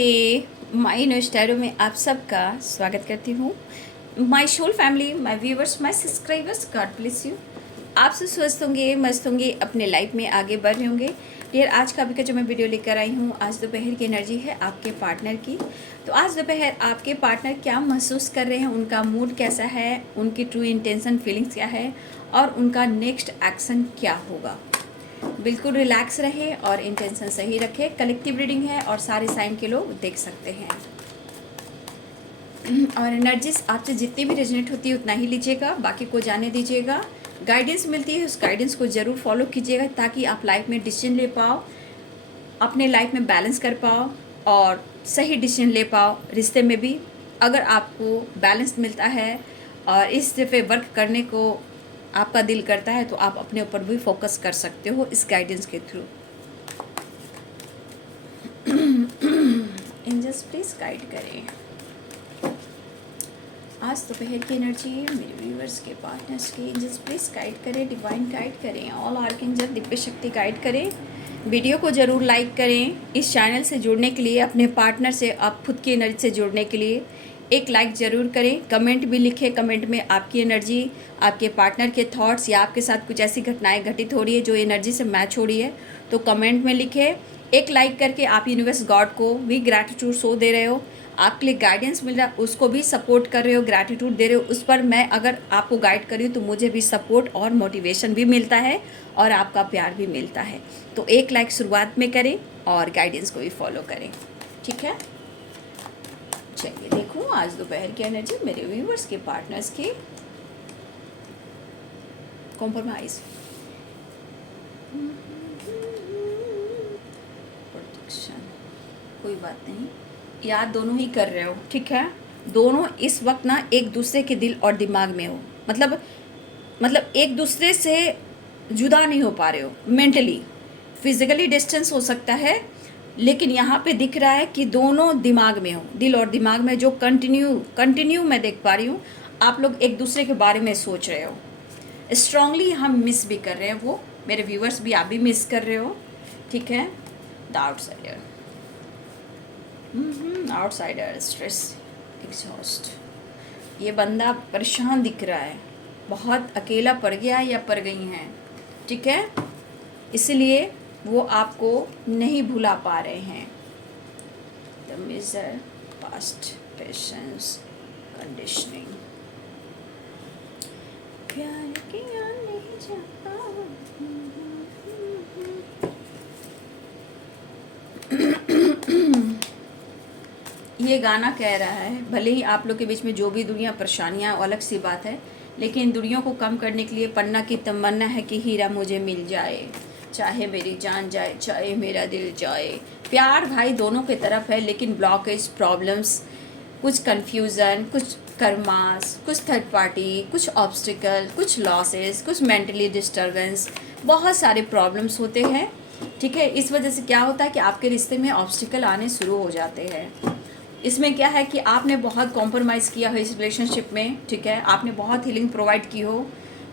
नमस्ते। माई नोस्टैरो में आप सबका स्वागत करती हूँ। My soul family, my viewers, my subscribers, God bless you. आप सब स्वस्थ होंगे, मस्त होंगे, अपने लाइफ में आगे बढ़ रहे होंगे। डियर, आज का अभी का जो मैं वीडियो लेकर आई हूँ, आज दोपहर की एनर्जी है आपके पार्टनर की। तो आज दोपहर आपके पार्टनर क्या महसूस कर रहे हैं, उनका मूड कैसा है, उनकी ट्रू इंटेंशन फीलिंग्स क्या है और उनका नेक्स्ट एक्शन क्या होगा। बिल्कुल रिलैक्स रहे और इंटेंशन सही रखे। कलेक्टिव रीडिंग है और सारे साइन के लोग देख सकते हैं। और एनर्जीज आपसे जितनी भी रेजोनेट होती है उतना ही लीजिएगा, बाकी को जाने दीजिएगा। गाइडेंस मिलती है, उस गाइडेंस को ज़रूर फॉलो कीजिएगा ताकि आप लाइफ में डिसीजन ले पाओ, अपने लाइफ में बैलेंस कर पाओ और सही डिसीजन ले पाओ। रिश्ते में भी अगर आपको बैलेंस मिलता है और इस पे वर्क करने को आपका दिल करता है तो आप अपने ऊपर भी फोकस कर सकते हो इस गाइडेंस के थ्रू। एंजल्स प्लीज गाइड करें। आज दोपहर की एनर्जी मेरे व्यूवर्स के पार्टनर्स की एंजल्स प्लीज गाइड करें, डिवाइन गाइड करें, ऑल आर्कएंजल दिव्य शक्ति गाइड करें। वीडियो को ज़रूर लाइक करें। इस चैनल से जुड़ने के लिए, अपने पार्टनर से, आप खुद की एनर्जी से जुड़ने के लिए एक लाइक ज़रूर करें। कमेंट भी लिखें, कमेंट में आपकी एनर्जी, आपके पार्टनर के थॉट्स या आपके साथ कुछ ऐसी घटनाएं घटित हो रही है जो एनर्जी से मैच हो रही है तो कमेंट में लिखें। एक लाइक करके आप यूनिवर्स गॉड को भी ग्रैटिट्यूड शो दे रहे हो, आपके लिए गाइडेंस मिल रहा है, उसको भी सपोर्ट कर रहे हो, ग्रैटिट्यूड दे रहे हो उस पर। मैं अगर आपको गाइड कर रही हूँ तो मुझे भी सपोर्ट और मोटिवेशन भी मिलता है और आपका प्यार भी मिलता है। तो एक लाइक शुरुआत में करें और गाइडेंस को भी फॉलो करें, ठीक है। चलिए देखो आज दोपहर की एनर्जी मेरे व्यूवर्स के पार्टनर्स की। कॉम्प्रोमाइज, प्रोटेक्शन, कोई बात नहीं, याद दोनों ही कर रहे हो, ठीक है। दोनों इस वक्त ना एक दूसरे के दिल और दिमाग में हो, मतलब एक दूसरे से जुदा नहीं हो पा रहे हो। मेंटली फिजिकली डिस्टेंस हो सकता है, लेकिन यहाँ पे दिख रहा है कि दोनों दिमाग में हो, दिल और दिमाग में जो कंटिन्यू मैं देख पा रही हूँ। आप लोग एक दूसरे के बारे में सोच रहे हो, स्ट्रांगली हम मिस भी कर रहे हैं, वो मेरे व्यूवर्स भी, आप भी मिस कर रहे हो, ठीक है। The outsider, outsider, stress, exhaust. ये बंदा परेशान दिख रहा है, बहुत अकेला पड़ गया है या पड़ गई हैं, ठीक है। इसलिए वो आपको नहीं भुला पा रहे हैं। The major, past, patience, conditioning, प्यार किया नहीं जाता। ये गाना कह रहा है, भले ही आप लोग के बीच में जो भी दुनिया परेशानियाँ अलग सी बात है, लेकिन दुनिया को कम करने के लिए पन्ना की तमन्ना है कि हीरा मुझे मिल जाए, चाहे मेरी जान जाए, चाहे मेरा दिल जाए। प्यार भाई दोनों की तरफ है, लेकिन ब्लॉकेज, प्रॉब्लम्स, कुछ कन्फ्यूज़न, कुछ कर्मास, कुछ थर्ड पार्टी, कुछ ऑब्स्टिकल, कुछ लॉसेस, कुछ मेंटली डिस्टर्बेंस, बहुत सारे प्रॉब्लम्स होते हैं, ठीक है। इस वजह से क्या होता है कि आपके रिश्ते में ऑब्स्टिकल आने शुरू हो जाते हैं। इसमें क्या है कि आपने बहुत कॉम्प्रोमाइज़ किया है इस रिलेशनशिप में, ठीक है। आपने बहुत हीलिंग प्रोवाइड की हो,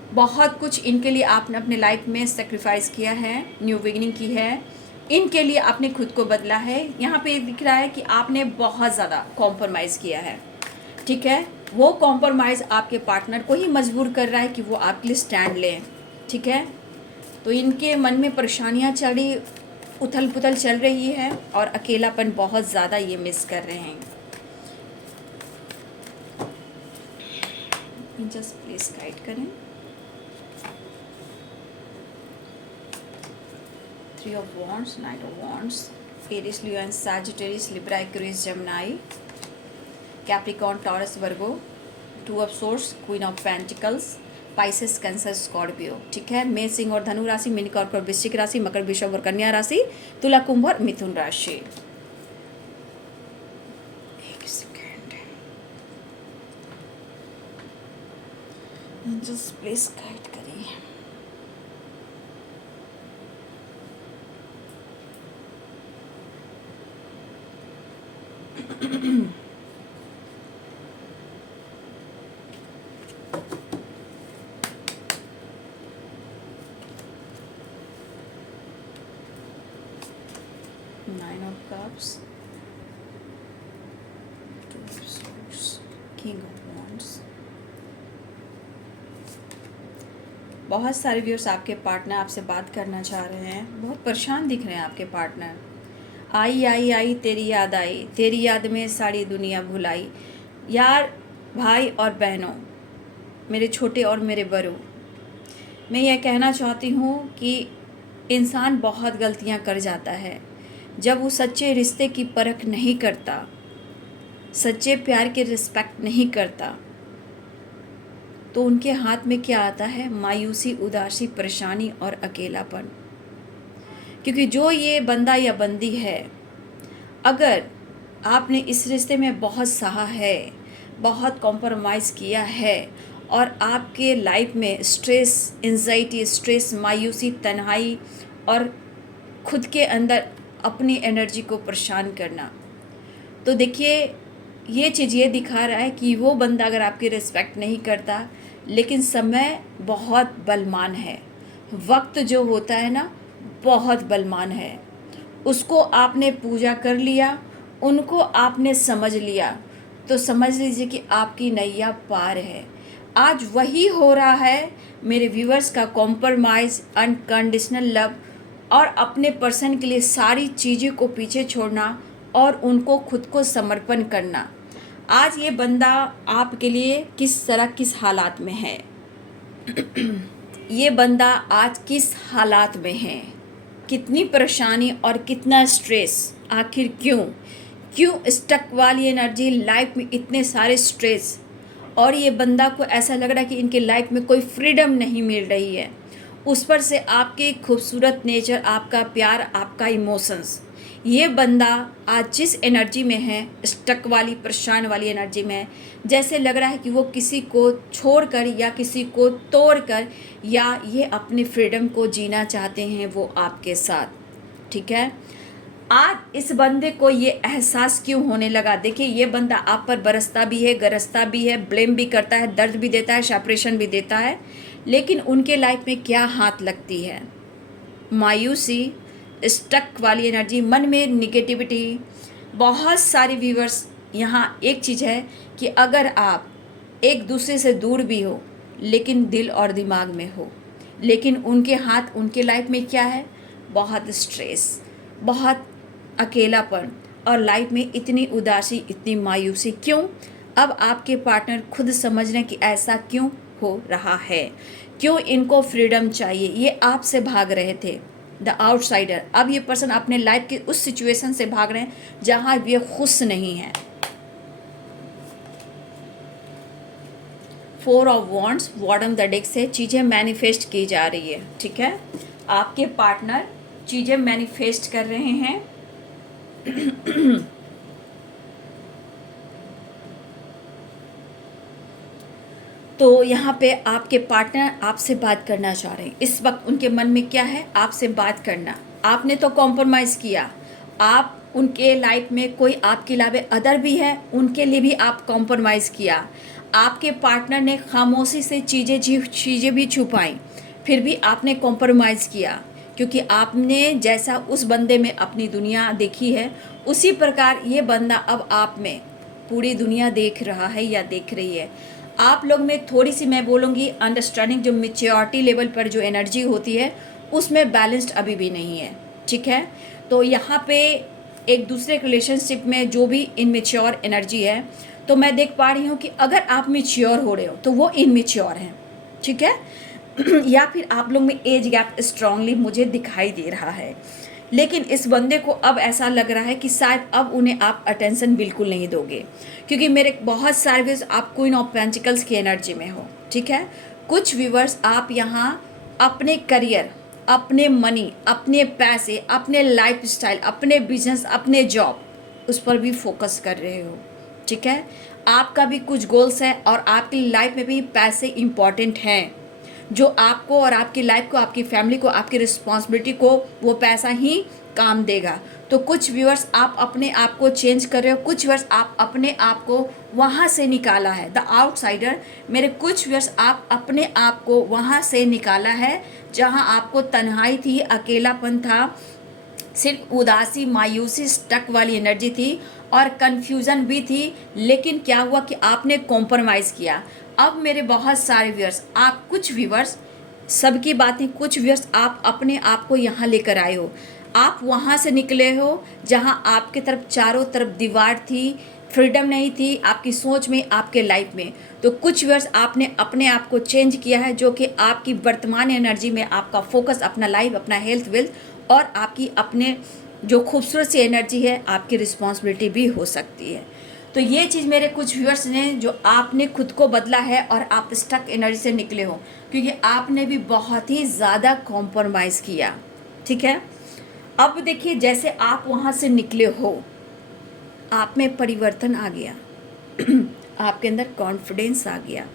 बहुत कुछ इनके लिए आपने अपने लाइफ में सेक्रीफाइस किया है, न्यू बिगिनिंग की है, इनके लिए आपने खुद को बदला है। यहाँ पे दिख रहा है कि आपने बहुत ज़्यादा कॉम्प्रोमाइज़ किया है, ठीक है। वो कॉम्प्रोमाइज़ आपके पार्टनर को ही मजबूर कर रहा है कि वो आपके लिए स्टैंड लें, ठीक है। तो इनके मन में परेशानियाँ चल रही, उथल पुथल चल रही है और अकेलापन बहुत ज़्यादा ये मिस कर रहे हैं। जस्ट प्लीज गाइड करें। Three of wands, knight of wands, Aries, Leo and Sagittarius, Libra, Aquarius, Gemini, Capricorn, Taurus, Virgo, two of swords, queen of pentacles, Pisces, Cancer, Scorpio, ठीक है। मेष, सिंह और धनु राशि, मिनी कर्क और वृश्चिक राशि, मकर, वृषभ और कन्या राशि, तुला, कुंभ और मिथुन राशि। एक सेकेंड, जस्ट प्लीज गाइड करिए। Nine of cups, king of wands. बहुत सारे व्यूअर्स, आपके पार्टनर आपसे बात करना चाह रहे हैं, बहुत परेशान दिख रहे हैं आपके पार्टनर। आई आई आई तेरी याद आई, तेरी याद में सारी दुनिया भुलाई। यार, भाई और बहनों, मेरे छोटे और मेरे बड़ों, मैं यह कहना चाहती हूँ कि इंसान बहुत गलतियाँ कर जाता है जब वो सच्चे रिश्ते की परख नहीं करता, सच्चे प्यार की रिस्पेक्ट नहीं करता, तो उनके हाथ में क्या आता है? मायूसी, उदासी, परेशानी और अकेलापन। क्योंकि जो ये बंदा या बंदी है, अगर आपने इस रिश्ते में बहुत सहा है, बहुत कॉम्प्रोमाइज़ किया है और आपके लाइफ में स्ट्रेस, एंजाइटी, स्ट्रेस, मायूसी, तन्हाई और खुद के अंदर अपनी एनर्जी को परेशान करना, तो देखिए ये चीज़ ये दिखा रहा है कि वो बंदा अगर आपकी रिस्पेक्ट नहीं करता, लेकिन समय बहुत बलवान है, वक्त जो होता है ना बहुत बलवान है। उसको आपने पूजा कर लिया, उनको आपने समझ लिया, तो समझ लीजिए कि आपकी नैया पार है। आज वही हो रहा है मेरे व्यूअर्स का, कॉम्प्रोमाइज़, अनकंडीशनल लव और अपने पर्सन के लिए सारी चीज़ों को पीछे छोड़ना और उनको खुद को समर्पण करना। आज ये बंदा आपके लिए किस तरह, किस हालात में है, ये बंदा आज किस हालात में है, कितनी परेशानी और कितना स्ट्रेस, आखिर क्यों स्टक वाली एनर्जी लाइफ में, इतने सारे स्ट्रेस, और ये बंदा को ऐसा लग रहा है कि इनके लाइफ में कोई फ्रीडम नहीं मिल रही है। उस पर से आपके खूबसूरत नेचर, आपका प्यार, आपका इमोशंस, ये बंदा आज जिस एनर्जी में है, स्टक वाली, परेशान वाली एनर्जी में है, जैसे लग रहा है कि वो किसी को छोड़कर या किसी को तोड़कर या ये अपनी फ्रीडम को जीना चाहते हैं वो आपके साथ, ठीक है। आज इस बंदे को ये एहसास क्यों होने लगा? देखिए, ये बंदा आप पर बरसता भी है, गरजता भी है, ब्लेम भी करता है, दर्द भी देता है, सेपरेशन भी देता है, लेकिन उनके लाइफ में क्या हाथ लगती है? मायूसी, स्टक वाली एनर्जी, मन में निगेटिविटी। बहुत सारे व्यूअर्स, यहाँ एक चीज़ है कि अगर आप एक दूसरे से दूर भी हो लेकिन दिल और दिमाग में हो, लेकिन उनके हाथ, उनके लाइफ में क्या है? बहुत स्ट्रेस, बहुत अकेलापन और लाइफ में इतनी उदासी, इतनी मायूसी। क्यों? अब आपके पार्टनर खुद समझ रहे हैं कि ऐसा क्यों हो रहा है, क्यों इनको फ्रीडम चाहिए। ये आपसे भाग रहे थे, द आउटसाइडर। अब ये पर्सन अपने लाइफ के उस सिचुएशन से भाग रहे हैं जहाँ ये खुश नहीं है। 4 of wands, bottom the deck से चीज़ें मैनिफेस्ट की जा रही है, ठीक है। आपके पार्टनर चीज़ें मैनिफेस्ट कर रहे हैं। तो यहाँ पे आपके पार्टनर आपसे बात करना चाह रहे हैं। इस वक्त उनके मन में क्या है? आपसे बात करना। आपने तो कॉम्प्रोमाइज़ किया, आप उनके लाइफ में कोई आपके अलावा अदर भी है, उनके लिए भी आप कॉम्प्रोमाइज़ किया। आपके पार्टनर ने खामोशी से चीज़ें भी छुपाई, फिर भी आपने कॉम्प्रोमाइज़ किया, क्योंकि आपने जैसा उस बंदे में अपनी दुनिया देखी है, उसी प्रकार ये बंदा अब आप में पूरी दुनिया देख रहा है या देख रही है। आप लोग में थोड़ी सी, मैं बोलूँगी, अंडरस्टैंडिंग, जो मैच्योरिटी लेवल पर जो एनर्जी होती है उसमें बैलेंस्ड अभी भी नहीं है, ठीक है। तो यहाँ पे एक दूसरे रिलेशनशिप में जो भी इनमेच्योर एनर्जी है, तो मैं देख पा रही हूँ कि अगर आप मैच्योर हो रहे हो तो वो इनमेच्योर हैं, ठीक है। या फिर आप लोग में एज गैप स्ट्रांगली मुझे दिखाई दे रहा है, लेकिन इस बंदे को अब ऐसा लग रहा है कि शायद अब उन्हें आप अटेंशन बिल्कुल नहीं दोगे, क्योंकि मेरे बहुत सारे व्यूअर्स आप क्वीन ऑफ पेंटिकल्स की एनर्जी में हो, ठीक है। कुछ व्यूअर्स आप यहाँ अपने करियर, अपने मनी, अपने पैसे, अपने लाइफस्टाइल, अपने बिजनेस, अपने जॉब, उस पर भी फोकस कर रहे हो, ठीक है। आपका भी कुछ गोल्स है और आपकी लाइफ में भी पैसे इंपॉर्टेंट हैं, जो आपको और आपकी लाइफ को, आपकी फैमिली को, आपकी रिस्पॉन्सिबिलिटी को वो पैसा ही काम देगा। तो कुछ व्यूअर्स आप अपने आप को चेंज कर रहे हो, कुछ व्यूअर्स आप अपने आप को वहाँ से निकाला है, द आउटसाइडर। मेरे कुछ व्यूअर्स आप अपने आप को वहाँ से निकाला है जहाँ आपको तन्हाई थी, अकेलापन था, सिर्फ उदासी, मायूसी, स्टक वाली एनर्जी थी, और कन्फ्यूज़न भी थी, लेकिन क्या हुआ कि आपने कॉम्प्रोमाइज़ किया। अब मेरे बहुत सारे व्यूअर्स, आप कुछ व्यूअर्स, सबकी बातें, कुछ व्यूअर्स आप अपने आप को यहाँ लेकर आए हो। आप वहाँ से निकले हो जहाँ आपके तरफ चारों तरफ दीवार थी, फ्रीडम नहीं थी आपकी सोच में, आपके लाइफ में। तो कुछ व्यूअर्स आपने अपने आप को चेंज किया है, जो कि आपकी वर्तमान एनर्जी में आपका फोकस अपना लाइफ, अपना हेल्थ, वेल्थ और आपकी अपने जो खूबसूरत सी एनर्जी है, आपकी रिस्पॉन्सिबिलिटी भी हो सकती है। तो ये चीज़ मेरे कुछ व्यूअर्स ने, जो आपने खुद को बदला है और आप स्टक एनर्जी से निकले हो, क्योंकि आपने भी बहुत ही ज़्यादा कॉम्प्रोमाइज़ किया। ठीक है, अब देखिए, जैसे आप वहाँ से निकले हो, आप में परिवर्तन आ गया आपके अंदर कॉन्फिडेंस आ गया।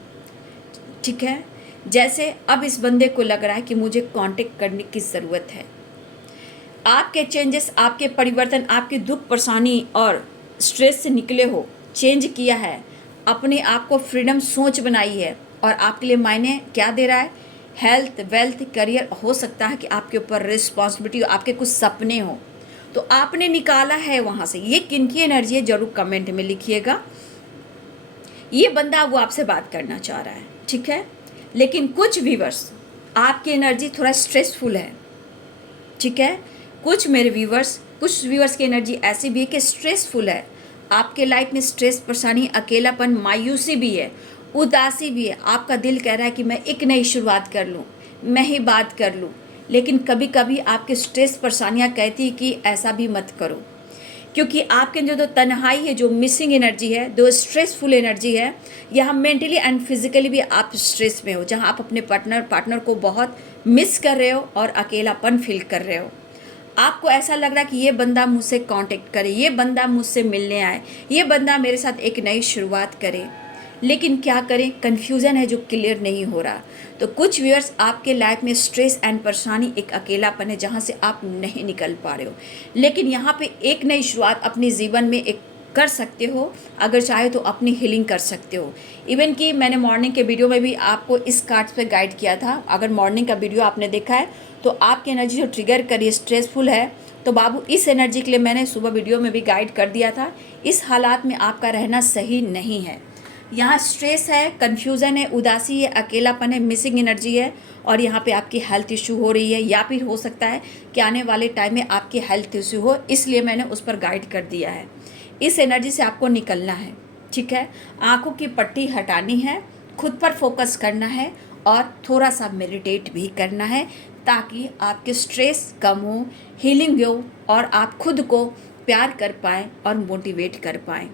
ठीक है, जैसे अब इस बंदे को लग रहा है कि मुझे कांटेक्ट करने की ज़रूरत है। आपके चेंजेस, आपके परिवर्तन, आपके दुख, परेशानी और स्ट्रेस से निकले हो, चेंज किया है, अपने आप को फ्रीडम सोच बनाई है, और आपके लिए मायने क्या दे रहा है? हेल्थ, वेल्थ, करियर, हो सकता है कि आपके ऊपर रिस्पॉन्सिबिलिटी हो, आपके कुछ सपने हो, तो आपने निकाला है वहाँ से। ये किनकी एनर्जी है, जरूर कमेंट में लिखिएगा। ये बंदा वो आपसे बात करना चाह रहा है, ठीक है, लेकिन कुछ व्यूअर्स, आपकी एनर्जी थोड़ा स्ट्रेसफुल है। ठीक है, कुछ व्यूअर्स की एनर्जी ऐसी भी है कि स्ट्रेसफुल है। आपके लाइफ में स्ट्रेस, परेशानी, अकेलापन, मायूसी भी है, उदासी भी है। आपका दिल कह रहा है कि मैं एक नई शुरुआत कर लूँ, मैं ही बात कर लूँ, लेकिन कभी कभी आपके स्ट्रेस, परेशानियाँ कहती है कि ऐसा भी मत करो, क्योंकि आपके अंदर जो तन्हाई है, जो मिसिंग एनर्जी है, जो स्ट्रेसफुल एनर्जी है, यहाँ मेंटली एंड फिजिकली भी आप स्ट्रेस में हो, जहाँ आप अपने पार्टनर को बहुत मिस कर रहे हो और अकेलापन फील कर रहे हो। आपको ऐसा लग रहा है कि ये बंदा मुझसे कांटेक्ट करे, ये बंदा मुझसे मिलने आए, ये बंदा मेरे साथ एक नई शुरुआत करे, लेकिन क्या करें, कन्फ्यूज़न है जो क्लियर नहीं हो रहा। तो कुछ व्यूअर्स, आपके लाइफ में स्ट्रेस एंड परेशानी, एक अकेलापन है जहाँ से आप नहीं निकल पा रहे हो, लेकिन यहाँ पे एक नई शुरुआत अपने जीवन में एक कर सकते हो। अगर चाहे तो अपनी हीलिंग कर सकते हो। इवन कि मैंने मॉर्निंग के वीडियो में भी आपको इस कार्ड्स पे गाइड किया था। अगर मॉर्निंग का वीडियो आपने देखा है तो आपकी एनर्जी जो ट्रिगर करी, स्ट्रेसफुल है, तो बाबू इस एनर्जी के लिए मैंने सुबह वीडियो में भी गाइड कर दिया था। इस हालात में आपका रहना सही नहीं है। यहाँ स्ट्रेस है, कन्फ्यूज़न है, उदासी है, अकेलापन है, मिसिंग एनर्जी है, और यहाँ पे आपकी हेल्थ इशू हो रही है, या फिर हो सकता है कि आने वाले टाइम में आपकी हेल्थ इशू हो, इसलिए मैंने उस पर गाइड कर दिया है। इस एनर्जी से आपको निकलना है। ठीक है, आंखों की पट्टी हटानी है, खुद पर फोकस करना है, और थोड़ा सा मेडिटेट भी करना है, ताकि आपके स्ट्रेस कम हो, हीलिंग हो, और आप खुद को प्यार कर पाएँ और मोटिवेट कर पाएँ।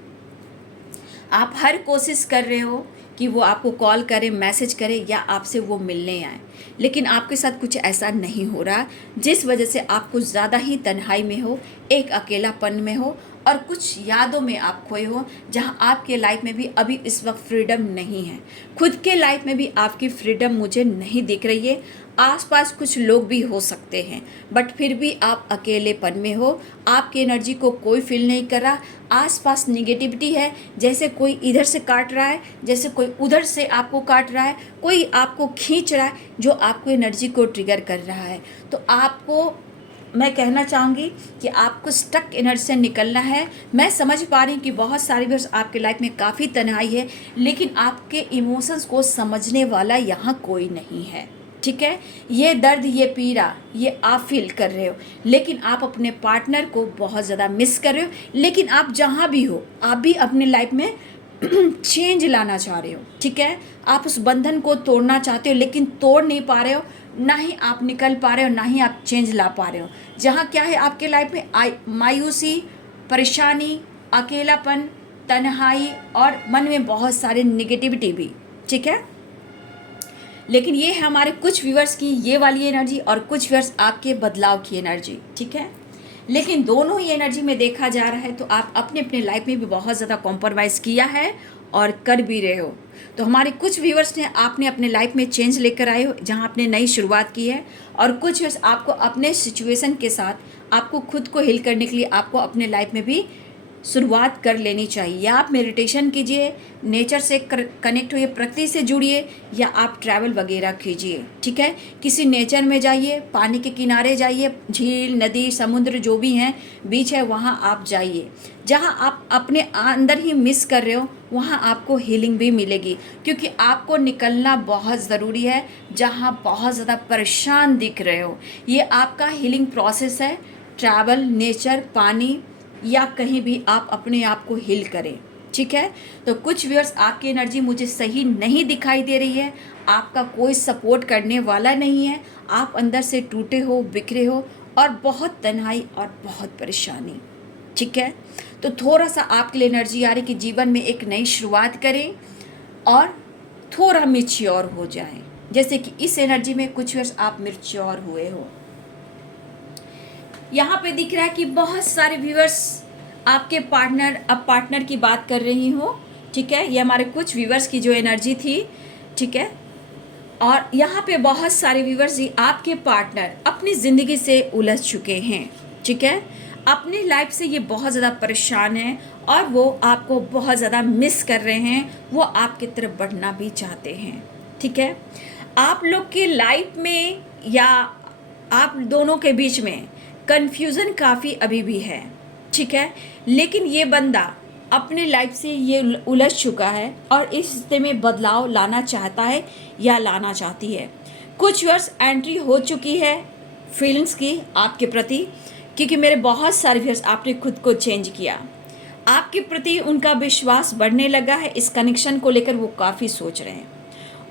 आप हर कोशिश कर रहे हो कि वो आपको कॉल करे, मैसेज करे, या आपसे वो मिलने आए, लेकिन आपके साथ कुछ ऐसा नहीं हो रहा, जिस वजह से आप कुछ ज़्यादा ही तन्हाई में हो, एक अकेलापन में हो, और कुछ यादों में आप खोए हो, जहां आपके लाइफ में भी अभी इस वक्त फ्रीडम नहीं है। खुद के लाइफ में भी आपकी फ्रीडम मुझे नहीं दिख रही है। आसपास कुछ लोग भी हो सकते हैं, बट फिर भी आप अकेलेपन में हो, आपकी एनर्जी को कोई फील नहीं कर रहा। आसपास निगेटिविटी है, जैसे कोई इधर से काट रहा है, जैसे कोई उधर से आपको काट रहा है, कोई आपको खींच रहा है, जो आपको एनर्जी को ट्रिगर कर रहा है। तो आपको मैं कहना चाहूँगी कि आपको स्टक एनर्जी से निकलना है। मैं समझ पा रही हूँ कि बहुत सारे व्यूअर्स, आपके लाइफ में काफ़ी तन्हाई है, लेकिन आपके इमोशंस को समझने वाला यहाँ कोई नहीं है। ठीक है, ये दर्द, ये पीड़ा, ये आप फील कर रहे हो, लेकिन आप अपने पार्टनर को बहुत ज़्यादा मिस कर रहे हो। लेकिन आप जहाँ भी हो, आप भी अपने लाइफ में चेंज लाना चाह रहे हो। ठीक है, आप उस बंधन को तोड़ना चाहते हो, लेकिन तोड़ नहीं पा रहे हो, ना ही आप निकल पा रहे हो, ना ही आप चेंज ला पा रहे हो। जहाँ क्या है आपके लाइफ में मायूसी, परेशानी, अकेलापन, तन्हाई, और मन में बहुत सारे निगेटिविटी भी। ठीक है, लेकिन ये है हमारे कुछ व्यूअर्स की ये वाली एनर्जी, और कुछ व्यूअर्स आपके बदलाव की एनर्जी। ठीक है, लेकिन दोनों ही एनर्जी में देखा जा रहा है तो आप अपने अपने लाइफ में भी बहुत ज़्यादा कॉम्प्रोमाइज़ किया है और कर भी रहे हो। तो हमारे कुछ व्यूअर्स ने आपने अपने लाइफ में चेंज लेकर आए हो, जहां आपने नई शुरुआत की है, और कुछ व्यूअर्स आपको अपने सिचुएशन के साथ, आपको खुद को हील करने के लिए आपको अपने लाइफ में भी शुरुआत कर लेनी चाहिए। या आप मेडिटेशन कीजिए, नेचर से कनेक्ट होइए, प्रकृति से जुड़िए, या आप ट्रैवल वगैरह कीजिए, ठीक है। किसी नेचर में जाइए, पानी के किनारे जाइए, झील, नदी, समुद्र जो भी हैं, बीच है, वहाँ आप जाइए। जहाँ आप अपने अंदर ही मिस कर रहे हो वहाँ आपको हीलिंग भी मिलेगी, क्योंकि आपको निकलना बहुत ज़रूरी है। जहाँ बहुत ज़्यादा परेशान दिख रहे हो, ये आपका हीलिंग प्रोसेस है। ट्रैवल, नेचर, पानी, या कहीं भी आप अपने आप को हील करें, ठीक है। तो कुछ व्यूअर्स, आपकी एनर्जी मुझे सही नहीं दिखाई दे रही है, आपका कोई सपोर्ट करने वाला नहीं है, आप अंदर से टूटे हो, बिखरे हो, और बहुत तन्हाई और बहुत परेशानी, ठीक है। तो थोड़ा सा आपके लिए एनर्जी आ रही कि जीवन में एक नई शुरुआत करें और थोड़ा मैच्योर हो जाएं। जैसे कि इस एनर्जी में कुछ वर्ष आप मैच्योर हुए हो। यहाँ पे दिख रहा है कि बहुत सारे व्यूअर्स आपके पार्टनर, अब पार्टनर की बात कर रही हूँ, ठीक है। ये हमारे कुछ व्यूअर्स की जो एनर्जी थी, ठीक है। और यहाँ पे बहुत सारे व्यूअर्स जी, आपके पार्टनर अपनी ज़िंदगी से उलझ चुके हैं, ठीक है। अपनी लाइफ से ये बहुत ज़्यादा परेशान हैं और वो आपको बहुत ज़्यादा मिस कर रहे हैं, वो आपकी तरफ बढ़ना भी चाहते हैं, ठीक है। आप लोग की लाइफ में या आप दोनों के बीच में कन्फ्यूज़न काफ़ी अभी भी है, ठीक है। लेकिन ये बंदा अपने लाइफ से ये उलझ चुका है और इस रिश्ते में बदलाव लाना चाहता है या लाना चाहती है। कुछ वर्ष एंट्री हो चुकी है फीलिंग्स की आपके प्रति, क्योंकि मेरे बहुत सारे व्यूअर्स, आपने खुद को चेंज किया, आपके प्रति उनका विश्वास बढ़ने लगा है। इस कनेक्शन को लेकर वो काफ़ी सोच रहे हैं,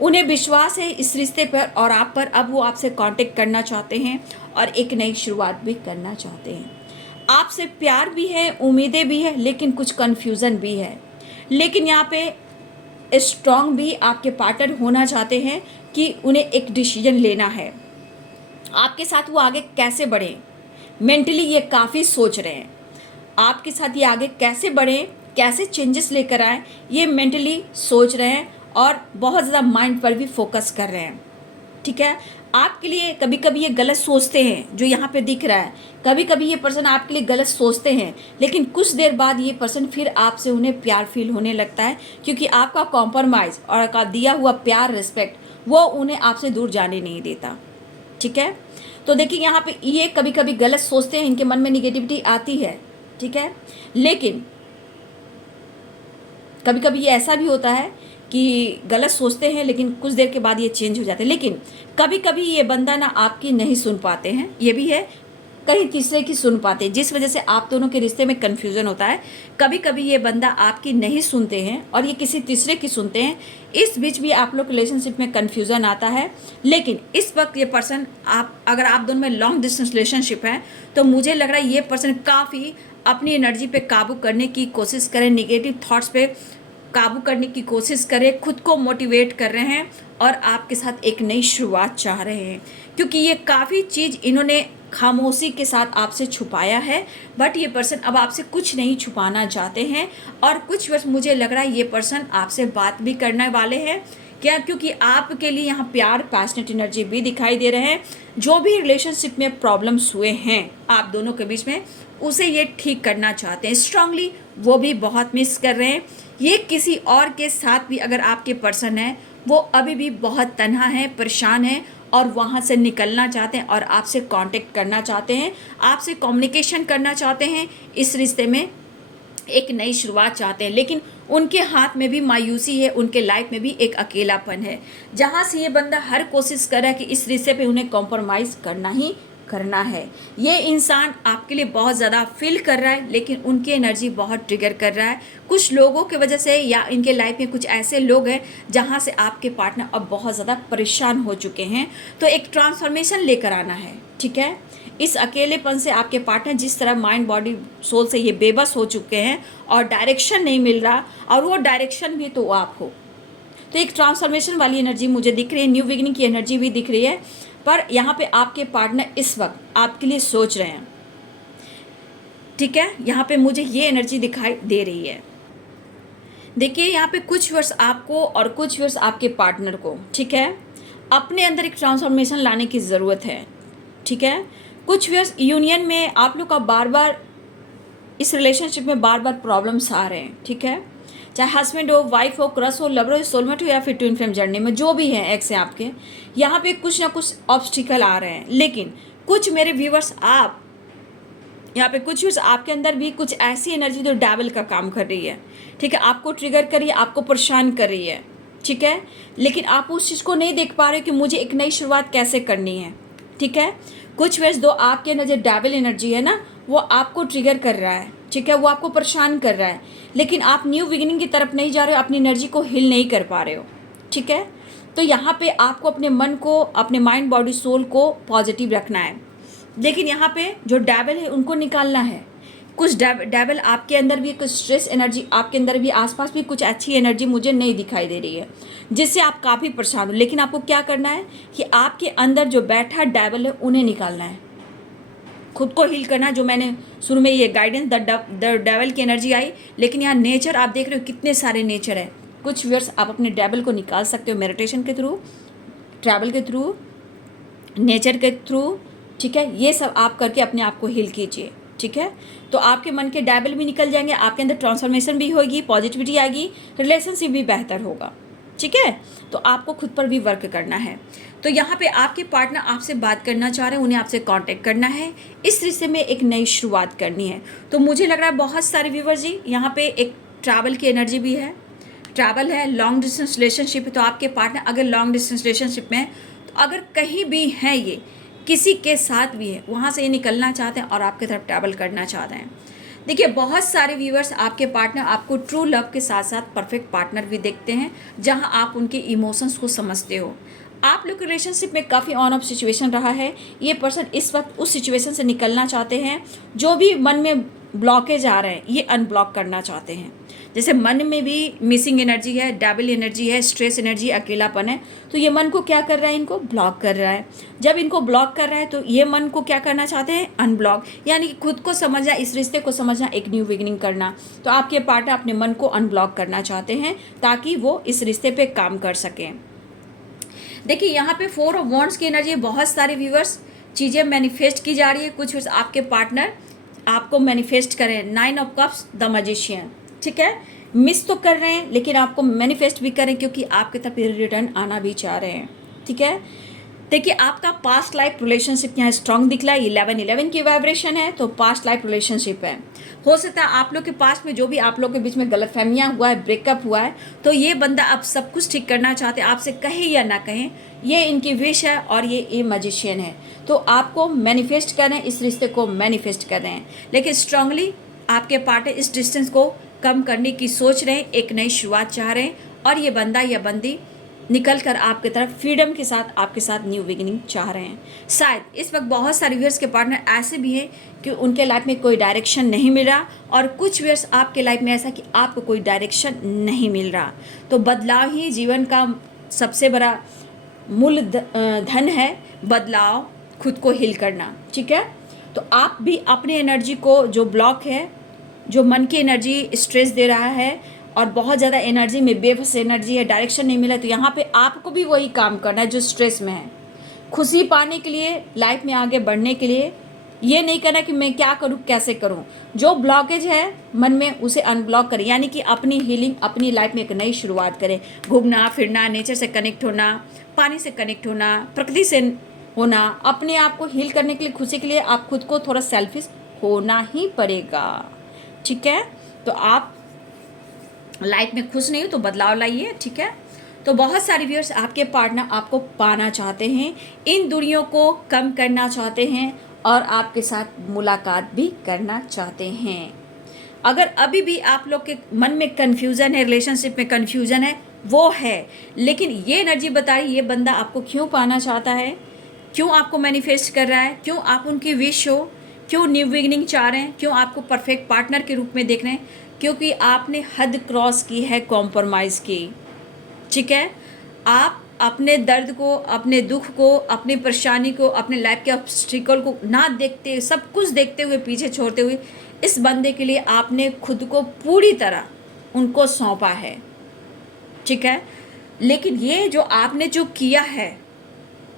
उन्हें विश्वास है इस रिश्ते पर और आप पर। अब वो आपसे कांटेक्ट करना चाहते हैं और एक नई शुरुआत भी करना चाहते हैं। आपसे प्यार भी है, उम्मीदें भी है, लेकिन कुछ कन्फ्यूज़न भी है। लेकिन यहाँ पे स्ट्रॉन्ग भी आपके पार्टनर होना चाहते हैं कि उन्हें एक डिसीजन लेना है आपके साथ, वो आगे कैसे बढ़ें। मेंटली ये काफ़ी सोच रहे हैं आपके साथ ये आगे कैसे बढ़ें, कैसे चेंजेस लेकर आएँ, ये मेंटली सोच रहे हैं और बहुत ज़्यादा माइंड पर भी फोकस कर रहे हैं, ठीक है। आपके लिए कभी कभी ये गलत सोचते हैं, जो यहाँ पे दिख रहा है, कभी कभी ये पर्सन आपके लिए गलत सोचते हैं, लेकिन कुछ देर बाद ये पर्सन फिर आपसे उन्हें प्यार फील होने लगता है, क्योंकि आपका कॉम्प्रोमाइज़ और आपका दिया हुआ प्यार, रिस्पेक्ट, वो उन्हें आपसे दूर जाने नहीं देता, ठीक है। तो देखिए यहाँ पे ये कभी कभी गलत सोचते हैं, इनके मन में निगेटिविटी आती है, ठीक है। लेकिन कभी कभी ये ऐसा भी होता है कि गलत सोचते हैं लेकिन कुछ देर के बाद ये चेंज हो जाते हैं। लेकिन कभी कभी ये बंदा ना आपकी नहीं सुन पाते हैं, ये भी है, कहीं तीसरे की सुन पाते हैं, जिस वजह से आप दोनों के रिश्ते में कन्फ्यूज़न होता है। कभी कभी ये बंदा आपकी नहीं सुनते हैं और ये किसी तीसरे की सुनते हैं, इस बीच भी आप लोग रिलेशनशिप में कन्फ्यूज़न आता है। लेकिन इस वक्त ये पर्सन, अगर आप दोनों में लॉन्ग डिस्टेंस रिलेशनशिप है, तो मुझे लग रहा है ये पर्सन काफ़ी अपनी एनर्जी पे काबू करने की कोशिश करें, निगेटिव थॉट्स पे काबू करने की कोशिश करें, खुद को मोटिवेट कर रहे हैं और आपके साथ एक नई शुरुआत चाह रहे हैं, क्योंकि ये काफ़ी चीज़ इन्होंने खामोशी के साथ आपसे छुपाया है। बट ये पर्सन अब आपसे कुछ नहीं छुपाना चाहते हैं और कुछ वर्ष मुझे लग रहा है ये पर्सन आपसे बात भी करने वाले हैं। क्या? क्योंकि आपके लिए यहाँ प्यार, पैशनेट एनर्जी भी दिखाई दे रहे हैं। जो भी रिलेशनशिप में प्रॉब्लम्स हुए हैं आप दोनों के बीच में, उसे ये ठीक करना चाहते हैं स्ट्रांगली, वो भी बहुत मिस कर रहे हैं। ये किसी और के साथ भी अगर आपके पर्सन है, वो अभी भी बहुत तन्हा है, परेशान है और वहाँ से निकलना चाहते हैं और आपसे कांटेक्ट करना चाहते हैं, आपसे कम्युनिकेशन करना चाहते हैं, इस रिश्ते में एक नई शुरुआत चाहते हैं। लेकिन उनके हाथ में भी मायूसी है, उनके लाइफ में भी एक अकेलापन है, जहाँ से ये बंदा हर कोशिश कर रहा है कि इस रिश्ते पे उन्हें कॉम्प्रोमाइज़ करना ही करना है। ये इंसान आपके लिए बहुत ज़्यादा फील कर रहा है, लेकिन उनकी एनर्जी बहुत ट्रिगर कर रहा है कुछ लोगों की वजह से, या इनके लाइफ में कुछ ऐसे लोग हैं जहाँ से आपके पार्टनर अब बहुत ज़्यादा परेशान हो चुके हैं। तो एक ट्रांसफॉर्मेशन लेकर आना है, ठीक है। इस अकेलेपन से आपके पार्टनर जिस तरह माइंड, बॉडी, सोल से ये बेबस हो चुके हैं और डायरेक्शन नहीं मिल रहा, और वो डायरेक्शन भी तो आप हो। तो एक ट्रांसफॉर्मेशन वाली एनर्जी मुझे दिख रही है, न्यू बिगिनिंग की एनर्जी भी दिख रही है। पर यहाँ पे आपके पार्टनर इस वक्त आपके लिए सोच रहे हैं, ठीक है। यहाँ पे मुझे ये एनर्जी दिखाई दे रही है। देखिए यहाँ पे कुछ वर्ष आपको और कुछ वर्ष आपके पार्टनर को, ठीक है, अपने अंदर एक ट्रांसफॉर्मेशन लाने की ज़रूरत है, ठीक है। कुछ वर्ष यूनियन में आप लोग का बार बार इस रिलेशनशिप में बार बार प्रॉब्लम्स आ रहे हैं, ठीक है, चाहे हस्बैंड हो, वाइफ हो, क्रश हो, लवर हो, सोलमेट हो या फिर ट्विन फ्लेम जर्नी में जो भी है एक्स हैं आपके, यहाँ पे कुछ ना कुछ ऑब्स्टिकल आ रहे हैं। लेकिन कुछ मेरे व्यूवर्स, आप यहाँ पे कुछ व्यूवर्स आपके अंदर भी कुछ ऐसी एनर्जी जो डेविल का काम कर रही है, ठीक है, आपको ट्रिगर कर रही है, आपको परेशान कर रही है, ठीक है, लेकिन आप उस चीज़ को नहीं देख पा रहे कि मुझे एक नई शुरुआत कैसे करनी है, ठीक है। कुछ व्यूवर्स दो आपके अंदर जो डेविल एनर्जी है ना, वो आपको ट्रिगर कर रहा है, ठीक है, वो आपको परेशान कर रहा है, लेकिन आप न्यू बिगिनिंग की तरफ नहीं जा रहे हो, अपनी एनर्जी को हिल नहीं कर पा रहे हो, ठीक है। तो यहाँ पे आपको अपने मन को, अपने माइंड बॉडी सोल को पॉजिटिव रखना है, लेकिन यहाँ पे जो डेविल है उनको निकालना है। कुछ डेविल आपके अंदर भी, कुछ स्ट्रेस एनर्जी आपके अंदर भी, आसपास भी कुछ अच्छी एनर्जी मुझे नहीं दिखाई दे रही है जिससे आप काफ़ी परेशान हो। लेकिन आपको क्या करना है कि आपके अंदर जो बैठा डेविल है उन्हें निकालना है, खुद को हील करना। जो मैंने शुरू में ये गाइडेंस द डेविल की एनर्जी आई, लेकिन यहाँ नेचर आप देख रहे हो कितने सारे नेचर है। कुछ व्यूअर्स आप अपने डेविल को निकाल सकते हो मेडिटेशन के थ्रू, ट्रैवल के थ्रू, नेचर के थ्रू, ठीक है, ये सब आप करके अपने आप को हील कीजिए, ठीक है। तो आपके मन के डेविल भी निकल जाएंगे, आपके अंदर ट्रांसफॉर्मेशन भी होगी, पॉजिटिविटी आएगी, रिलेशनशिप भी बेहतर होगा, ठीक है। तो आपको खुद पर भी वर्क करना है। तो यहाँ पे आपके पार्टनर आपसे बात करना चाह रहे हैं, उन्हें आपसे कांटेक्ट करना है, इस रिश्ते में एक नई शुरुआत करनी है। तो मुझे लग रहा है बहुत सारे व्यूअर्स जी, यहाँ पे एक ट्रैवल की एनर्जी भी है, ट्रैवल है, लॉन्ग डिस्टेंस रिलेशनशिप है। तो आपके पार्टनर अगर लॉन्ग डिस्टेंस रिलेशनशिप में है, तो अगर कहीं भी हैं, ये किसी के साथ भी है, वहाँ से ये निकलना चाहते हैं और आपकी तरफ ट्रैवल करना चाहते हैं। देखिए बहुत सारे व्यूअर्स आपके पार्टनर आपको ट्रू लव के साथ साथ परफेक्ट पार्टनर भी देखते हैं, जहाँ आप उनके इमोशंस को समझते हो। आप लोग रिलेशनशिप में काफ़ी ऑन ऑफ सिचुएशन रहा है, ये पर्सन इस वक्त उस सिचुएशन से निकलना चाहते हैं। जो भी मन में ब्लॉकेज आ रहे हैं ये अनब्लॉक करना चाहते हैं। जैसे मन में भी मिसिंग एनर्जी है, डेविल एनर्जी है, स्ट्रेस एनर्जी, अकेलापन है, तो ये मन को क्या कर रहा है, इनको ब्लॉक कर रहा है। जब इनको ब्लॉक कर रहा है तो ये मन को क्या करना चाहते हैं, अनब्लॉक, यानी कि खुद को समझना, इस रिश्ते को समझना, एक न्यू बिगिनिंग करना। तो आपके पार्टनर अपने मन को अनब्लॉक करना चाहते हैं ताकि वो इस रिश्ते पे काम कर सकें। देखिए यहाँ पे 4 ऑफ वॉन्ड्स की एनर्जी है, बहुत सारे व्यूअर्स चीज़ें मैनिफेस्ट की जा रही है। कुछ आपके पार्टनर आपको मैनिफेस्ट करें, 9 ऑफ कप्स, द मैजिशियन, ठीक है, मिस तो कर रहे हैं लेकिन आपको मैनिफेस्ट भी करें क्योंकि आपके तरफ रिटर्न आना भी चाह रहे हैं, ठीक है। देखिए आपका पास्ट लाइफ रिलेशनशिप यहाँ स्ट्रॉन्ग दिख रहा है, 11 की वाइब्रेशन है, तो पास्ट लाइफ रिलेशनशिप है। हो सकता है आप लोग के पास में जो भी आप लोग के बीच में गलतफहमियां हुआ है, ब्रेकअप हुआ है, तो ये बंदा अब सब कुछ ठीक करना चाहते हैं, आपसे कहे या ना कहें, ये इनकी विश है और ये मैजिशियन है। तो आपको मैनिफेस्ट करें, इस रिश्ते को मैनिफेस्ट कर रहे हैं, लेकिन स्ट्रांगली आपके पार्टनर इस डिस्टेंस को कम करने की सोच रहे हैं, एक नई शुरुआत चाह रहे हैं, और ये बंदा या बंदी निकल कर आपकी तरफ फ्रीडम के साथ आपके साथ न्यू बिगिनिंग चाह रहे हैं। शायद इस वक्त बहुत सारे व्यूअर्स के पार्टनर ऐसे भी हैं कि उनके लाइफ में कोई डायरेक्शन नहीं मिल रहा, और कुछ व्यूअर्स आपके लाइफ में ऐसा कि आपको कोई डायरेक्शन नहीं मिल रहा। तो बदलाव ही जीवन का सबसे बड़ा मूल धन है, बदलाव, खुद को हील करना, ठीक है। तो आप भी अपनी एनर्जी को, जो ब्लॉक है, जो मन की एनर्जी स्ट्रेस दे रहा है और बहुत ज़्यादा एनर्जी में बेबस एनर्जी है, डायरेक्शन नहीं मिला, तो यहाँ पे आपको भी वही काम करना है जो स्ट्रेस में है। खुशी पाने के लिए, लाइफ में आगे बढ़ने के लिए, ये नहीं करना कि मैं क्या करूँ, कैसे करूँ। जो ब्लॉकेज है मन में उसे अनब्लॉक करें, यानी कि अपनी हीलिंग, अपनी लाइफ में एक नई शुरुआत करें। घूमना फिरना, नेचर से कनेक्ट होना, पानी से कनेक्ट होना, प्रकृति से होना, अपने आप को हील करने के लिए, खुशी के लिए आप खुद को थोड़ा सेल्फिश होना ही पड़ेगा, ठीक है। तो आप लाइफ में खुश नहीं हो तो बदलाव लाइए, ठीक है। तो बहुत सारे व्यूअर्स आपके पार्टनर आपको पाना चाहते हैं, इन दूरियों को कम करना चाहते हैं और आपके साथ मुलाकात भी करना चाहते हैं। अगर अभी भी आप लोग के मन में कन्फ्यूज़न है, रिलेशनशिप में कन्फ्यूज़न है, वो है, लेकिन ये एनर्जी बताइए ये बंदा आपको क्यों पाना चाहता है, क्यों आपको मैनिफेस्ट कर रहा है, क्यों आप उनकी विश हो, क्यों न्यू बिगिनिंग चाह रहे हैं, क्यों आपको परफेक्ट पार्टनर के रूप में देख रहे हैं, क्योंकि आपने हद क्रॉस की है, कॉम्प्रोमाइज़ की, ठीक है। आप अपने दर्द को, अपने दुख को, अपनी परेशानी को, अपने लाइफ के ऑब्स्टिकल को ना देखते, सब कुछ देखते हुए, पीछे छोड़ते हुए, इस बंदे के लिए आपने खुद को पूरी तरह उनको सौंपा है, ठीक है। लेकिन ये जो आपने जो किया है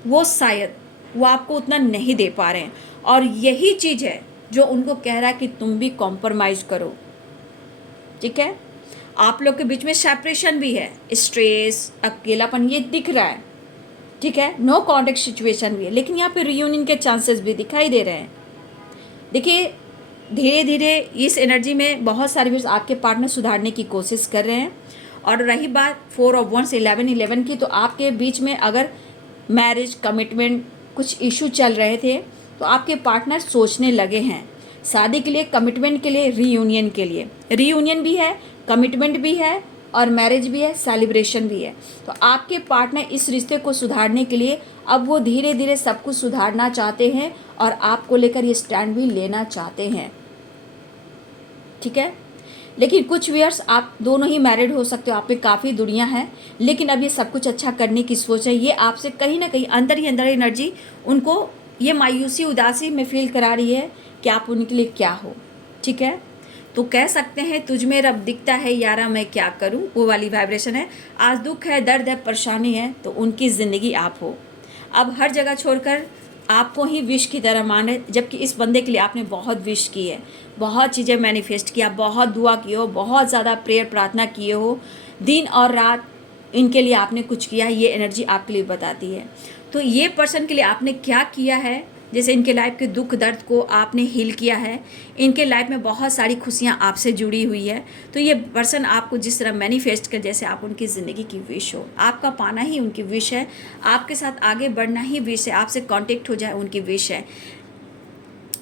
वो शायद वो आपको उतना नहीं दे पा रहे हैं, और यही चीज़ है जो उनको कह रहा है कि तुम भी कॉम्प्रोमाइज़ करो, ठीक है। आप लोग के बीच में सेपरेशन भी है, स्ट्रेस, अकेलापन ये दिख रहा है, ठीक है। नो कॉन्टेक्ट सिचुएशन भी है, लेकिन यहाँ पे रियूनियन के चांसेस भी दिखाई दे रहे हैं। देखिए धीरे धीरे इस एनर्जी में बहुत सारे व्यूअर्स आपके पार्टनर सुधारने की कोशिश कर रहे हैं। और रही बात 4 ऑफ वंस 11 की, तो आपके बीच में अगर मैरिज, कमिटमेंट, कुछ इशू चल रहे थे तो आपके पार्टनर सोचने लगे हैं शादी के लिए, कमिटमेंट के लिए, रीयूनियन के लिए। रीयूनियन भी है, कमिटमेंट भी है और मैरिज भी है, सेलिब्रेशन भी है। तो आपके पार्टनर इस रिश्ते को सुधारने के लिए अब वो धीरे धीरे सब कुछ सुधारना चाहते हैं और आपको लेकर ये स्टैंड भी लेना चाहते हैं, ठीक है। लेकिन कुछ व्यूअर्स आप दोनों ही मैरिड हो सकते हो, आप पे काफ़ी दुनिया है, लेकिन अब ये सब कुछ अच्छा करने की सोच है। ये आपसे कहीं ना कहीं अंदर ही अंदर एनर्जी उनको ये मायूसी, उदासी में फील करा रही है कि आप उनके लिए क्या हो, ठीक है। तो कह सकते हैं तुझ में रब दिखता है यारा मैं क्या करूं, वो वाली वाइब्रेशन है। आज दुख है, दर्द है, परेशानी है, तो उनकी ज़िंदगी आप हो। अब हर जगह छोड़कर आपको ही विश की तरह माने, जबकि इस बंदे के लिए आपने बहुत विश की है, बहुत चीज़ें मैनिफेस्ट किया, बहुत दुआ की हो, बहुत ज़्यादा प्रेयर प्रार्थना किए हो, दिन और रात इनके लिए आपने कुछ किया है। ये एनर्जी आपके लिए बताती है। तो ये पर्सन के लिए आपने क्या किया है, जैसे इनके लाइफ के दुख दर्द को आपने हील किया है, इनके लाइफ में बहुत सारी खुशियाँ आपसे जुड़ी हुई है। तो ये पर्सन आपको जिस तरह मैनिफेस्ट कर, जैसे आप उनकी ज़िंदगी की विश हो, आपका पाना ही उनकी विश है, आपके साथ आगे बढ़ना ही विश है, आपसे कांटेक्ट हो जाए उनकी विश है।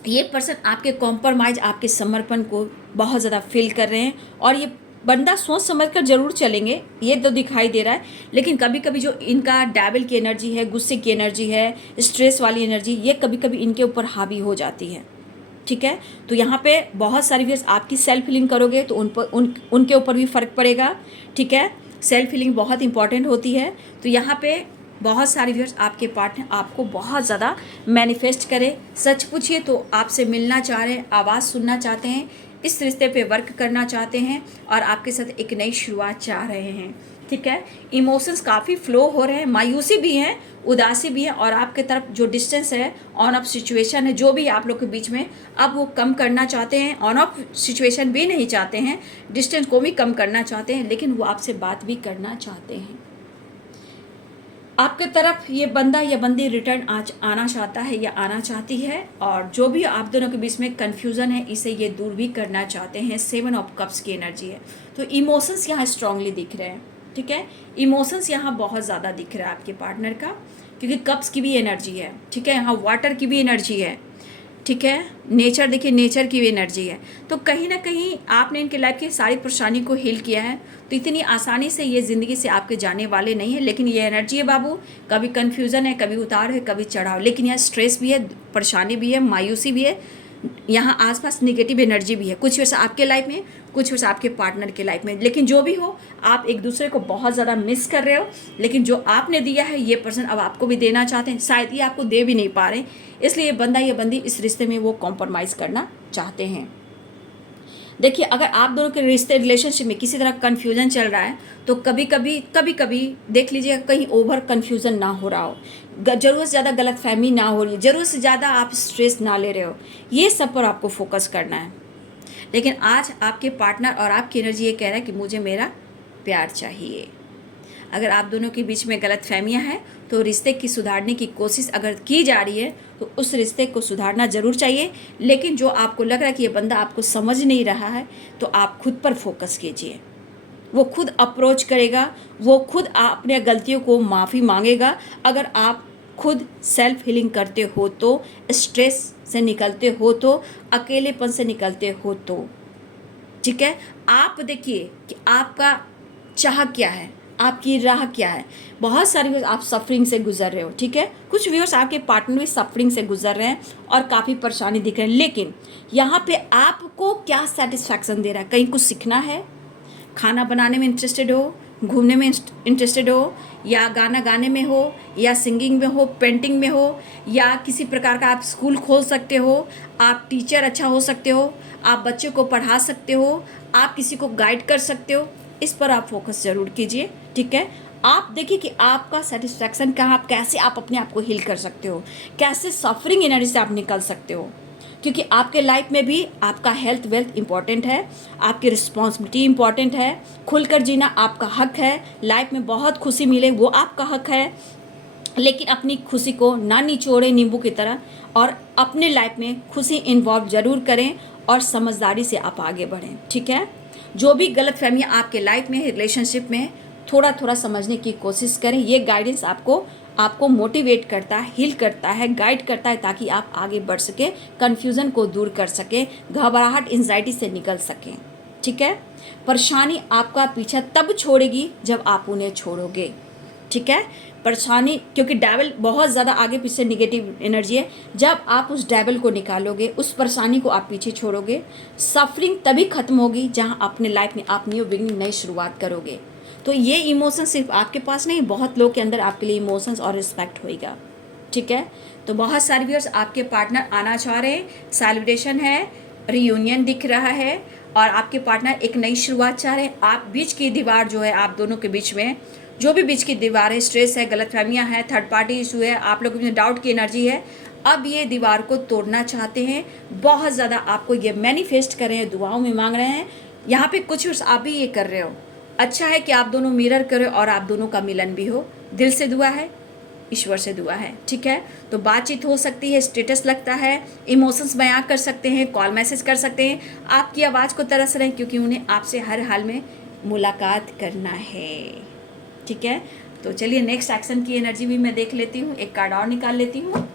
ये पर्सन आपके कॉम्प्रोमाइज़, आपके समर्पण को बहुत ज़्यादा फील कर रहे हैं। और ये बंदा सोच समझ कर जरूर चलेंगे, ये तो दिखाई दे रहा है, लेकिन कभी कभी जो इनका डेविल की एनर्जी है, गुस्से की एनर्जी है, स्ट्रेस वाली एनर्जी, ये कभी कभी इनके ऊपर हावी हो जाती है, ठीक है। तो यहाँ पे बहुत सारी व्यूअर्स आपकी सेल्फ हीलिंग करोगे तो उनके ऊपर भी फ़र्क पड़ेगा, ठीक है। सेल्फ हीलिंग बहुत इंपॉर्टेंट होती है। तो यहाँ पे बहुत सारे व्यूअर्स आपके पार्टनर आपको बहुत ज़्यादा मैनिफेस्ट करें, सच पूछिए तो आपसे मिलना चाह रहे हैं, आवाज़ सुनना चाहते हैं, इस रिश्ते पे वर्क करना चाहते हैं और आपके साथ एक नई शुरुआत चाह रहे हैं, ठीक है। इमोशंस काफ़ी फ्लो हो रहे हैं, मायूसी भी है, उदासी भी है, और आपके तरफ जो डिस्टेंस है, ऑन ऑफ सिचुएशन है जो भी आप लोग के बीच में, अब वो कम करना चाहते हैं। ऑन ऑफ सिचुएशन भी नहीं चाहते हैं, डिस्टेंस को भी कम करना चाहते हैं, लेकिन वो आपसे बात भी करना चाहते हैं। आपके तरफ ये बंदा या बंदी रिटर्न आज आना चाहता है या आना चाहती है, और जो भी आप दोनों के बीच में कन्फ्यूज़न है इसे ये दूर भी करना चाहते हैं। 7 ऑफ कप्स की एनर्जी है। तो इमोशंस यहाँ स्ट्रांगली दिख रहे हैं, ठीक है। इमोशंस यहाँ बहुत ज़्यादा दिख रहा है आपके पार्टनर का, क्योंकि कप्स की भी एनर्जी है, ठीक है। यहाँ वाटर की भी एनर्जी है, ठीक है। नेचर देखिए, नेचर की भी एनर्जी है। तो कहीं ना कहीं आपने इनके लाइफ की सारी परेशानी को हील किया है, तो इतनी आसानी से ये ज़िंदगी से आपके जाने वाले नहीं है। लेकिन ये एनर्जी है बाबू, कभी कन्फ्यूज़न है, कभी उतार है, कभी चढ़ाव, लेकिन यहाँ स्ट्रेस भी है, परेशानी भी है, मायूसी भी है, यहाँ आसपास नेगेटिव एनर्जी भी है। कुछ वर्ष आपके लाइफ में, कुछ वर्ष आपके पार्टनर के लाइफ में। लेकिन जो भी हो, आप एक दूसरे को बहुत ज़्यादा मिस कर रहे हो, लेकिन जो आपने दिया है ये पर्सन अब आपको भी देना चाहते हैं, शायद ये आपको दे भी नहीं पा रहे, इसलिए बंदा या बंदी इस रिश्ते में वो कॉम्प्रोमाइज़ करना चाहते हैं। देखिए, अगर आप दोनों के रिश्ते, रिलेशनशिप में किसी तरह कन्फ्यूजन चल रहा है, तो कभी कभी देख लीजिएगा कहीं ओवर कन्फ्यूज़न ना हो रहा हो, ज़रूरत से ज़्यादा गलतफहमी ना हो रही है, ज़रूरत से ज़्यादा आप स्ट्रेस ना ले रहे हो, ये सब पर आपको फोकस करना है। लेकिन आज आपके पार्टनर और आपकी एनर्जी ये कह रहा है कि मुझे मेरा प्यार चाहिए। अगर आप दोनों के बीच में गलतफहमियां हैं तो रिश्ते की सुधारने की कोशिश अगर की जा रही है तो उस रिश्ते को सुधारना ज़रूर चाहिए। लेकिन जो आपको लग रहा है कि ये बंदा आपको समझ नहीं रहा है, तो आप खुद पर फोकस कीजिए। वो खुद अप्रोच करेगा, वो खुद अपने गलतियों को माफ़ी मांगेगा। अगर आप खुद सेल्फ हीलिंग करते हो तो, स्ट्रेस से निकलते हो तो, अकेलेपन से निकलते हो तो, ठीक है। आप देखिए कि आपका चाह क्या है, आपकी राह क्या है। बहुत सारे व्यूअर्स आप सफरिंग से गुजर रहे हो, ठीक है। कुछ व्यूअर्स आपके पार्टनर भी सफरिंग से गुजर रहे हैं और काफ़ी परेशानी दिख रही है, लेकिन यहाँ पे आपको क्या सेटिस्फैक्शन दे रहा है। कहीं कुछ सीखना है, खाना बनाने में इंटरेस्टेड हो, घूमने में इंटरेस्टेड हो, या गाना गाने में हो, या सिंगिंग में हो, पेंटिंग में हो, या किसी प्रकार का आप स्कूल खोल सकते हो, आप टीचर अच्छा हो सकते हो, आप बच्चे को पढ़ा सकते हो, आप किसी को गाइड कर सकते हो। इस पर आप फोकस ज़रूर कीजिए, ठीक है। आप देखिए कि आपका सेटिस्फैक्शन कहाँ, आप कैसे आप अपने आप को हील कर सकते हो, कैसे सफरिंग एनर्जी से आप निकल सकते हो, क्योंकि आपके लाइफ में भी आपका हेल्थ वेल्थ इंपॉर्टेंट है, आपकी रिस्पॉन्सिबिलिटी इंपॉर्टेंट है, खुलकर जीना आपका हक है, लाइफ में बहुत खुशी मिले वो आपका हक है, लेकिन अपनी खुशी को ना निचोड़े नींबू की तरह, और अपने लाइफ में खुशी इन्वॉल्व ज़रूर करें और समझदारी से आप आगे बढ़ें। ठीक है, जो भी गलतफहमियां आपके लाइफ में रिलेशनशिप में थोड़ा थोड़ा समझने की कोशिश करें। ये गाइडेंस आपको मोटिवेट करता है, हील करता है, गाइड करता है, ताकि आप आगे बढ़ सकें, कन्फ्यूज़न को दूर कर सकें, घबराहट एंजाइटी से निकल सकें। ठीक है, परेशानी आपका पीछा तब छोड़ेगी जब आप उन्हें छोड़ोगे। ठीक है, परेशानी, क्योंकि डेविल बहुत ज़्यादा आगे पीछे निगेटिव एनर्जी है, जब आप उस डेविल को निकालोगे, उस परेशानी को आप पीछे छोड़ोगे, सफरिंग तभी खत्म होगी जहां अपने लाइफ में आप न्यू बिगिनिंग, नई शुरुआत करोगे। तो ये इमोशन सिर्फ आपके पास नहीं, बहुत लोग के अंदर आपके लिए इमोशंस और रिस्पेक्ट होएगा। ठीक है, तो बहुत सारे व्यूअर्स आपके पार्टनर आना चाह रहे हैं, सेलिब्रेशन है, रियूनियन दिख रहा है, और आपके पार्टनर एक नई शुरुआत चाह रहे हैं। आप बीच की दीवार जो है, आप दोनों के बीच में जो भी बीच की दीवार है, स्ट्रेस है, गलतफहमियां हैं, थर्ड पार्टी इशू है, आप लोगों में डाउट की एनर्जी है, अब ये दीवार को तोड़ना चाहते हैं। बहुत ज़्यादा आपको ये मैनिफेस्ट कर रहे हैं, दुआओं में मांग रहे हैं। यहाँ पे कुछ आप भी ये कर रहे हो। अच्छा है कि आप दोनों मिरर करो और आप दोनों का मिलन भी हो। दिल से दुआ है, ईश्वर से दुआ है। ठीक है, तो बातचीत हो सकती है, स्टेटस लगता है, इमोशंस बयां कर सकते हैं, कॉल मैसेज कर सकते हैं, आपकी आवाज़ को तरस रहे हैं, क्योंकि उन्हें आपसे हर हाल में मुलाकात करना है। ठीक है, तो चलिए नेक्स्ट एक्शन की एनर्जी भी मैं देख लेती हूँ, एक कार्ड और निकाल लेती हूँ।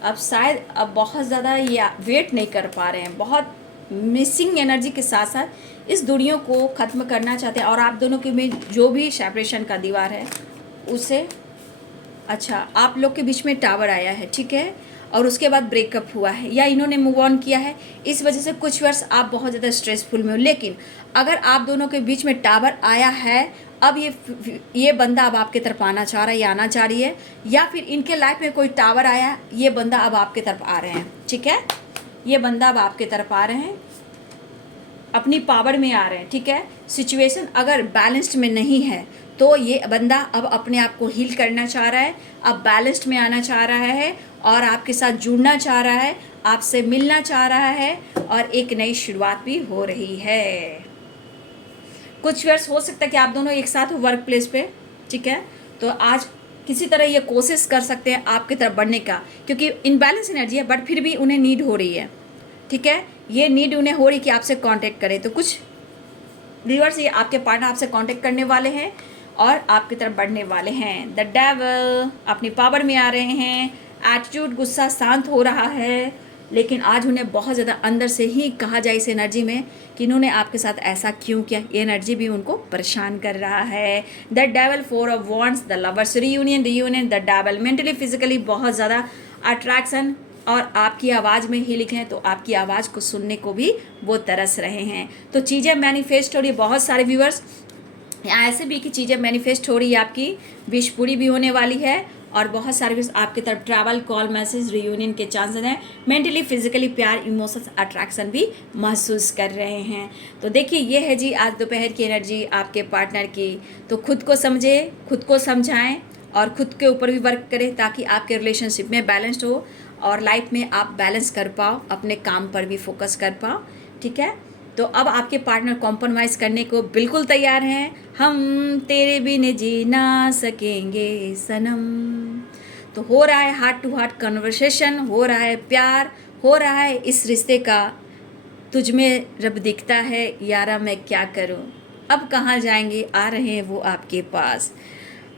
अब शायद अब बहुत ज़्यादा ये वेट नहीं कर पा रहे हैं, बहुत मिसिंग एनर्जी के साथ साथ इस दूरियों को ख़त्म करना चाहते हैं, और आप दोनों के में जो भी सेपरेशन का दीवार है उसे, अच्छा आप लोग के बीच में टावर आया है। ठीक है, और उसके बाद ब्रेकअप हुआ है, या इन्होंने मूव ऑन किया है, इस वजह से कुछ वर्ष आप बहुत ज़्यादा स्ट्रेसफुल में हो। लेकिन अगर आप दोनों के बीच में टावर आया है, अब ये बंदा अब आपके तरफ आना चाह रहा है या आना चाह रही है, या फिर इनके लाइफ में कोई टावर आया, ये बंदा अब आपके तरफ आ रहे हैं। ठीक है, ये बंदा अब आपके तरफ आ रहे हैं, अपनी पावर में आ रहे हैं। ठीक है, सिचुएशन अगर बैलेंस्ड में नहीं है तो ये बंदा अब अपने आप को हील करना चाह रहा है, अब बैलेंस्ड में आना चाह रहा है, और आपके साथ जुड़ना चाह रहा है, आपसे मिलना चाह रहा है, और एक नई शुरुआत भी हो रही है। कुछ वर्ष हो सकता है कि आप दोनों एक साथ हो वर्क प्लेस पे। ठीक है, तो आज किसी तरह ये कोशिश कर सकते हैं आपकी तरफ बढ़ने का, क्योंकि इनबैलेंस एनर्जी है, बट फिर भी उन्हें नीड हो रही है। ठीक है, ये नीड उन्हें हो रही कि आपसे कांटेक्ट करें। तो कुछ व्यूअर्स, ये आपके पार्टनर आपसे कांटेक्ट करने वाले हैं और आपकी तरफ बढ़ने वाले हैं। द डेविल अपनी पावर में आ रहे हैं, एटीट्यूड, गुस्सा शांत हो रहा है, लेकिन आज उन्हें बहुत ज़्यादा अंदर से ही कहा जाए इस एनर्जी में कि इन्होंने आपके साथ ऐसा क्यों किया। ये एनर्जी भी उनको परेशान कर रहा है। The devil, 4 of wands, the lovers, reunion. The devil mentally physically बहुत ज़्यादा अट्रैक्शन, और आपकी आवाज़ में ही लिखे हैं, तो आपकी आवाज़ को सुनने को भी वो तरस रहे हैं। तो चीज़ें मैनिफेस्ट हो रही है। बहुत सारे व्यूअर्स ऐसे भी कि चीज़ें मैनिफेस्ट हो रही है, आपकी विश पूरी भी होने वाली है, और बहुत सारे आपकी तरफ ट्रैवल, कॉल, मैसेज, रियूनियन के चांसेस हैं। मेंटली फिजिकली प्यार, इमोशंस, अट्रैक्शन भी महसूस कर रहे हैं। तो देखिए, ये है जी आज दोपहर की एनर्जी आपके पार्टनर की। तो खुद को समझे, खुद को समझाएं, और खुद के ऊपर भी वर्क करें, ताकि आपके रिलेशनशिप में बैलेंस्ड हो और लाइफ में आप बैलेंस कर पाओ, अपने काम पर भी फोकस कर पाओ। ठीक है, तो अब आपके पार्टनर कॉम्प्रोमाइज़ करने को बिल्कुल तैयार हैं। हम तेरे बिन जी ना सकेंगे सनम। तो हो रहा है हार्ट टू हार्ट कन्वर्सेशन, हो रहा है प्यार, हो रहा है इस रिश्ते का तुझ में रब दिखता है, यारा मैं क्या करूं, अब कहाँ जाएंगे, आ रहे हैं वो आपके पास।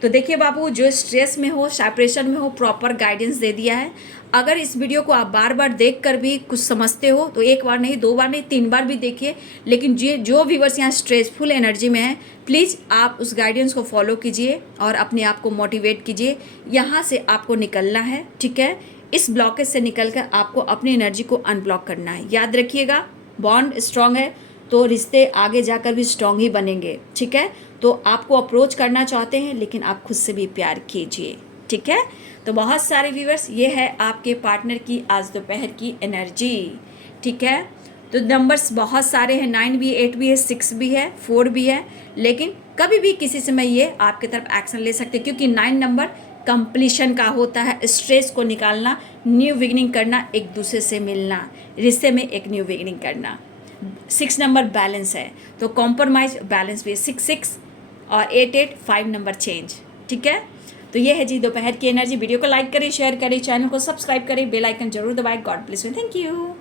तो देखिए बाबू, जो स्ट्रेस में हो, सेपरेशन में हो, प्रॉपर गाइडेंस दे दिया है। अगर इस वीडियो को आप बार बार देख कर भी कुछ समझते हो तो एक बार नहीं, 2 बार नहीं, 3 बार भी देखिए। लेकिन जो व्यूअर्स यहाँ स्ट्रेसफुल एनर्जी में है, प्लीज़ आप उस गाइडेंस को फॉलो कीजिए और अपने आप को मोटिवेट कीजिए। यहाँ से आपको निकलना है। ठीक है, इस ब्लॉकेज से निकलकर आपको अपनी एनर्जी को अनब्लॉक करना है। याद रखिएगा, बॉन्ड स्ट्रांग है तो रिश्ते आगे जाकर भी स्ट्रांग ही बनेंगे। ठीक है, तो आपको अप्रोच करना चाहते हैं, लेकिन आप खुद से भी प्यार कीजिए। ठीक है, तो बहुत सारे व्यूअर्स, ये है आपके पार्टनर की आज दोपहर की एनर्जी। ठीक है, तो नंबर्स बहुत सारे हैं, 9 भी, 8 भी है, 6 भी है, 4 भी है, लेकिन कभी भी किसी समय ये आपके तरफ एक्शन ले सकते हैं, क्योंकि 9 नंबर कंप्लीशन का होता है, स्ट्रेस को निकालना, न्यू बिगिनिंग करना, एक दूसरे से मिलना, रिश्ते में एक न्यू बिगिनिंग करना। 6 नंबर बैलेंस है, तो कॉम्प्रोमाइज बैलेंस भी 6 और 8 5 नंबर चेंज। ठीक है, तो ये है जी दोपहर की एनर्जी। वीडियो को लाइक करें, शेयर करें, चैनल को सब्सक्राइब करें, बेल आइकन जरूर दबाएं। God bless you, thank you.